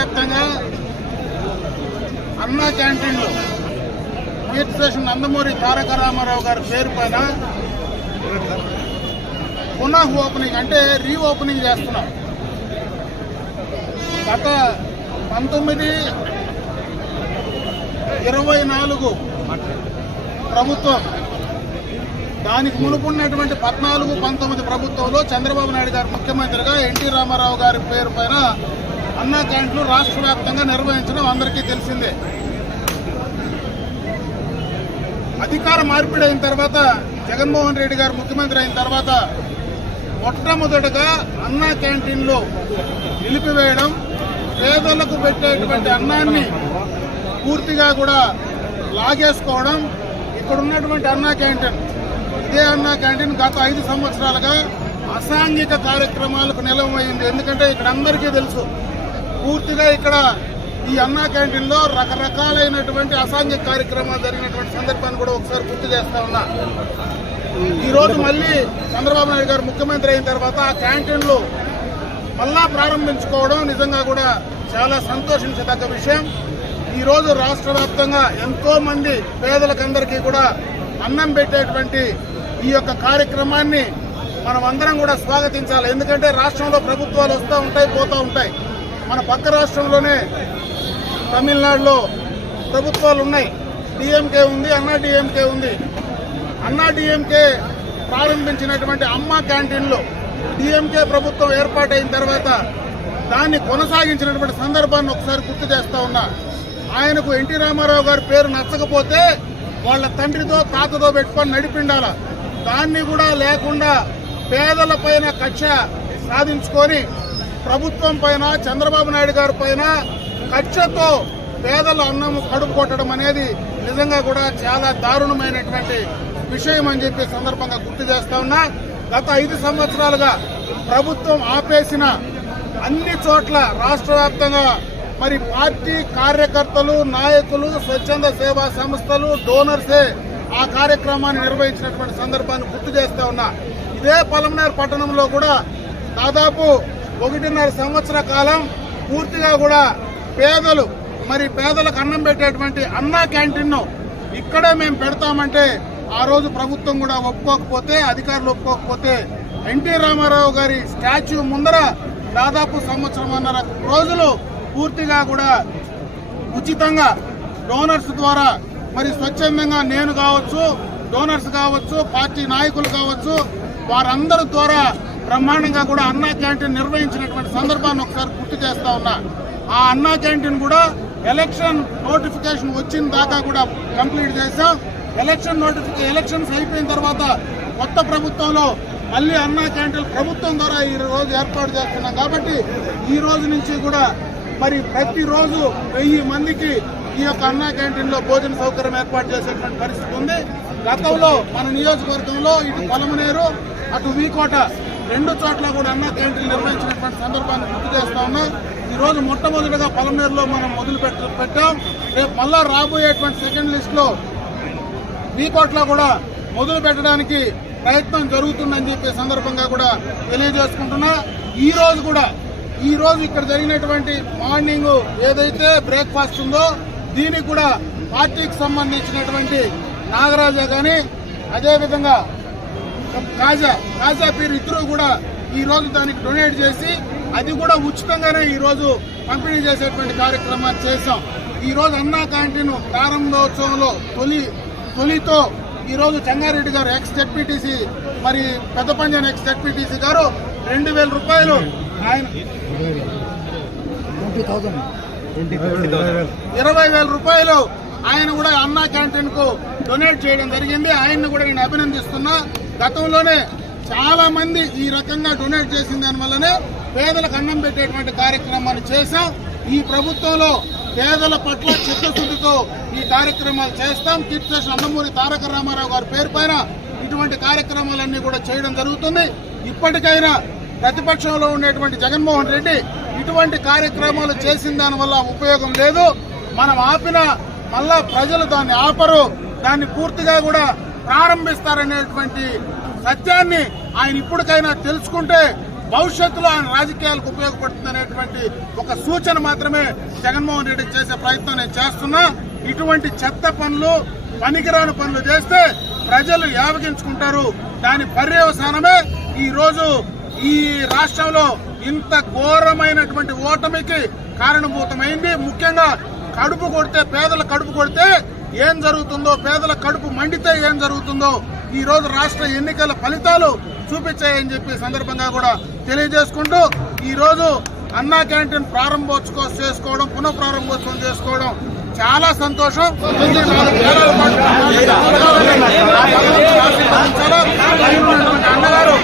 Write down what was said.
ఈరోజు అన్నా క్యాంటీన్లు. కీర్తి స్టేషన్ నందమూరి తారక రామారావు గారి పేరు పైన పునః ఓపెనింగ్ అంటే రీఓపెనింగ్ చేస్తున్నాం. గత పంతొమ్మిది ఇరవై నాలుగు ప్రభుత్వం దానికి మునుపున్నటువంటి పద్నాలుగు పంతొమ్మిది ప్రభుత్వంలో చంద్రబాబు నాయుడు గారు ముఖ్యమంత్రిగా ఎన్టీ రామారావు గారి పేరు పైన అన్నా క్యాంట్లు రాష్ట్ర వ్యాప్తంగా నిర్వహించడం అందరికీ తెలిసిందే. అధికార మార్పిడి అయిన తర్వాత జగన్మోహన్ రెడ్డి గారు ముఖ్యమంత్రి అయిన తర్వాత మొట్టమొదటగా అన్నా క్యాంటీన్లు నిలిపివేయడం పేదలకు పెట్టేటువంటి అన్నాన్ని పూర్తిగా కూడా లాగేసుకోవడం ఇక్కడ ఉన్నటువంటి అన్నా క్యాంటీన్. ఇదే అన్నా క్యాంటీన్ గత ఐదు సంవత్సరాలుగా అసాంఘిక కార్యక్రమాలకు నిలవమైంది. ఎందుకంటే ఇక్కడ అందరికీ తెలుసు పూర్తిగా ఇక్కడ ఈ అన్నా క్యాంటీన్లో రకరకాలైనటువంటి అసాంఘిక కార్యక్రమాలు జరిగినటువంటి సందర్భాన్ని కూడా ఒకసారి గుర్తు చేస్తా ఉన్నా. ఈరోజు మళ్ళీ చంద్రబాబు నాయుడు గారు ముఖ్యమంత్రి అయిన తర్వాత ఆ క్యాంటీన్లు మళ్ళా ప్రారంభించుకోవడం నిజంగా కూడా చాలా సంతోషించదగ్గ విషయం. ఈరోజు రాష్ట్ర వ్యాప్తంగా ఎంతో మంది పేదలకందరికీ కూడా అన్నం పెట్టేటువంటి ఈ యొక్క కార్యక్రమాన్ని మనం అందరం కూడా స్వాగతించాలి. ఎందుకంటే రాష్ట్రంలో ప్రభుత్వాలు వస్తూ ఉంటాయి పోతూ ఉంటాయి. మన పక్క రాష్ట్రంలోనే తమిళనాడులో ప్రభుత్వాలు ఉన్నాయి. డిఎంకే ఉంది అన్నా డిఎంకే ఉంది. అన్నా డిఎంకే ప్రారంభించినటువంటి అమ్మ క్యాంటీన్లు డిఎంకే ప్రభుత్వం ఏర్పాటైన తర్వాత దాన్ని కొనసాగించినటువంటి సందర్భాన్ని ఒకసారి గుర్తు చేస్తా ఉన్నా. ఆయనకు ఎన్టీ రామారావు గారి పేరు నచ్చకపోతే వాళ్ళ తండ్రితో తాతతో పెట్టుకొని నడిపిండాల. దాన్ని కూడా లేకుండా పేదల పైన కక్ష సాధించుకొని ప్రభుత్వం పైన చంద్రబాబు నాయుడు గారి పైన కక్షతో పేదల అన్నం కడుపు కొట్టడం అనేది నిజంగా కూడా చాలా దారుణమైనటువంటి విషయం అని చెప్పి సందర్భంగా గుర్తు చేస్తా ఉన్నా. గత ఐదు సంవత్సరాలుగా ప్రభుత్వం ఆపేసిన అన్ని చోట్ల రాష్ట్ర వ్యాప్తంగా మరి పార్టీ కార్యకర్తలు నాయకులు స్వచ్ఛంద సేవా సంస్థలు డోనర్సే ఆ కార్యక్రమాన్ని నిర్వహించినటువంటి సందర్భాన్ని గుర్తు చేస్తా ఉన్నా. ఇదే పలమనేర్ పట్టణంలో కూడా దాదాపు ఒకటిన్నర సంవత్సర కాలం పూర్తిగా కూడా పేదలు మరి పేదలకు అన్నం పెట్టేటువంటి అన్నా క్యాంటీన్ను ఇక్కడే మేము పెడతామంటే ఆ రోజు ప్రభుత్వం కూడా ఒప్పుకోకపోతే అధికారులు ఒప్పుకోకపోతే ఎన్టీ రామారావు గారి స్టాచ్యూ ముందర దాదాపు సంవత్సరంన్నర రోజులు పూర్తిగా కూడా ఉచితంగా డోనర్స్ ద్వారా మరి స్వచ్ఛందంగా నేను కావచ్చు డోనర్స్ కావచ్చు పార్టీ నాయకులు కావచ్చు వారందరి ద్వారా బ్రహ్మాండంగా కూడా అన్నా క్యాంటీన్ నిర్వహించినటువంటి సందర్భాన్ని ఒకసారి గుర్తు చేస్తా ఉన్నా. ఆ అన్నా క్యాంటీన్ కూడా ఎలక్షన్ నోటిఫికేషన్ వచ్చిన దాకా కూడా కంప్లీట్ చేశాం. ఎలక్షన్ నోటిఫికేషన్ ఎలక్షన్స్ అయిపోయిన తర్వాత కొత్త ప్రభుత్వంలో మళ్ళీ అన్నా క్యాంటీన్ ప్రభుత్వం ద్వారా ఈ రోజు ఏర్పాటు చేస్తున్నాం. కాబట్టి ఈ రోజు నుంచి కూడా మరి ప్రతిరోజు వెయ్యి మందికి ఈ యొక్క అన్నా క్యాంటీన్లో భోజన సౌకర్యం ఏర్పాటు చేసేటువంటి పరిస్థితి ఉంది. గతంలో మన నియోజకవర్గంలో ఇటు పొలమనేరు అటు వీకోట రెండు చోట్ల కూడా అన్నా క్యాంటీన్ నిర్వహించినటువంటి సందర్భాన్ని గుర్తు చేస్తా ఉన్నా. ఈరోజు మొట్టమొదటిగా పొలమనేరులో మనం మొదలు పెట్ట పెట్టాం. రేపు మళ్ళా రాబోయేటువంటి సెకండ్ లిస్ట్లో లో కూడా మొదలు పెట్టడానికి ప్రయత్నం జరుగుతుందని చెప్పే సందర్భంగా కూడా తెలియజేసుకుంటున్నా. ఈ రోజు కూడా ఈ రోజు ఇక్కడ జరిగినటువంటి మార్నింగ్ ఏదైతే బ్రేక్ఫాస్ట్ ఉందో దీనికి కూడా పార్టీకి సంబంధించినటువంటి నాగరాజా కానీ అదేవిధంగా కాజా కాజా పేరు ఇద్దరు కూడా ఈ రోజు దానికి డొనేట్ చేసి అది కూడా ఉచితంగానే ఈ రోజు పంపిణీ చేసేటువంటి కార్యక్రమాన్ని చేశాం. ఈ రోజు అన్నా క్యాంటీన్ ప్రారంభోత్సవంలో తొలి తొలితో ఈ రోజు చెంగారెడ్డి గారు ఎక్స్ జెడ్పీటీసీ మరి పెద్ద పంజాన్ ఎక్స్ జెడ్పీటీసీ గారు రెండు వేల రూపాయలు ఆయన ఇరవై వేల రూపాయలు ఆయన కూడా అన్నా క్యాంటీన్కు డొనేట్ చేయడం జరిగింది. ఆయన్ని కూడా నేను అభినందిస్తున్నా. గతంలోనే చాలా మంది ఈ రకంగా డొనేట్ చేసిన దానివల్లనే పేదలకు అన్నం పెట్టేటువంటి కార్యక్రమాన్ని చేశాం. ఈ ప్రభుత్వంలో పేదల పట్ల చిత్తశుద్ధితో ఈ కార్యక్రమాలు చేస్తాం. కీర్తి స్టేషన్ అన్నమూరి తారక రామారావు గారి పేరు పైన ఇటువంటి కార్యక్రమాలన్నీ కూడా చేయడం జరుగుతుంది. ఇప్పటికైనా ప్రతిపక్షంలో ఉండేటువంటి జగన్మోహన్ రెడ్డి ఇటువంటి కార్యక్రమాలు చేసిన దాని వల్ల ఉపయోగం లేదు. మనం ఆపిన మళ్ళా ప్రజలు దాన్ని ఆపరు. దాన్ని పూర్తిగా కూడా ప్రారంభిస్తారనేటువంటి సత్యాన్ని ఆయన ఇప్పటికైనా తెలుసుకుంటే భవిష్యత్తులో ఆయన రాజకీయాలకు ఉపయోగపడుతుంది అనేటువంటి ఒక సూచన మాత్రమే జగన్మోహన్ రెడ్డి చేసే ప్రయత్నం నేను చేస్తున్నా. ఇటువంటి చెత్త పనులు పనికిరాని పనులు చేస్తే ప్రజలు యావగించుకుంటారు. దాని పర్యవసానమే ఈ రోజు ఈ రాష్ట్రంలో ఇంత ఘోరమైనటువంటి ఓటమికి కారణభూతమైంది. ముఖ్యంగా కడుపు కొడితే పేదల కడుపు కొడితే ఏం జరుగుతుందో పేదల కడుపు మండితే ఏం జరుగుతుందో ఈ రోజు రాష్ట్ర ఎన్నికల ఫలితాలు చూపించాయని చెప్పి సందర్భంగా కూడా తెలియజేసుకుంటూ ఈరోజు అన్నా క్యాంటీన్ ప్రారంభోత్సవం చేసుకోవడం పునః ప్రారంభోత్సవం చేసుకోవడం చాలా సంతోషం అన్నగారు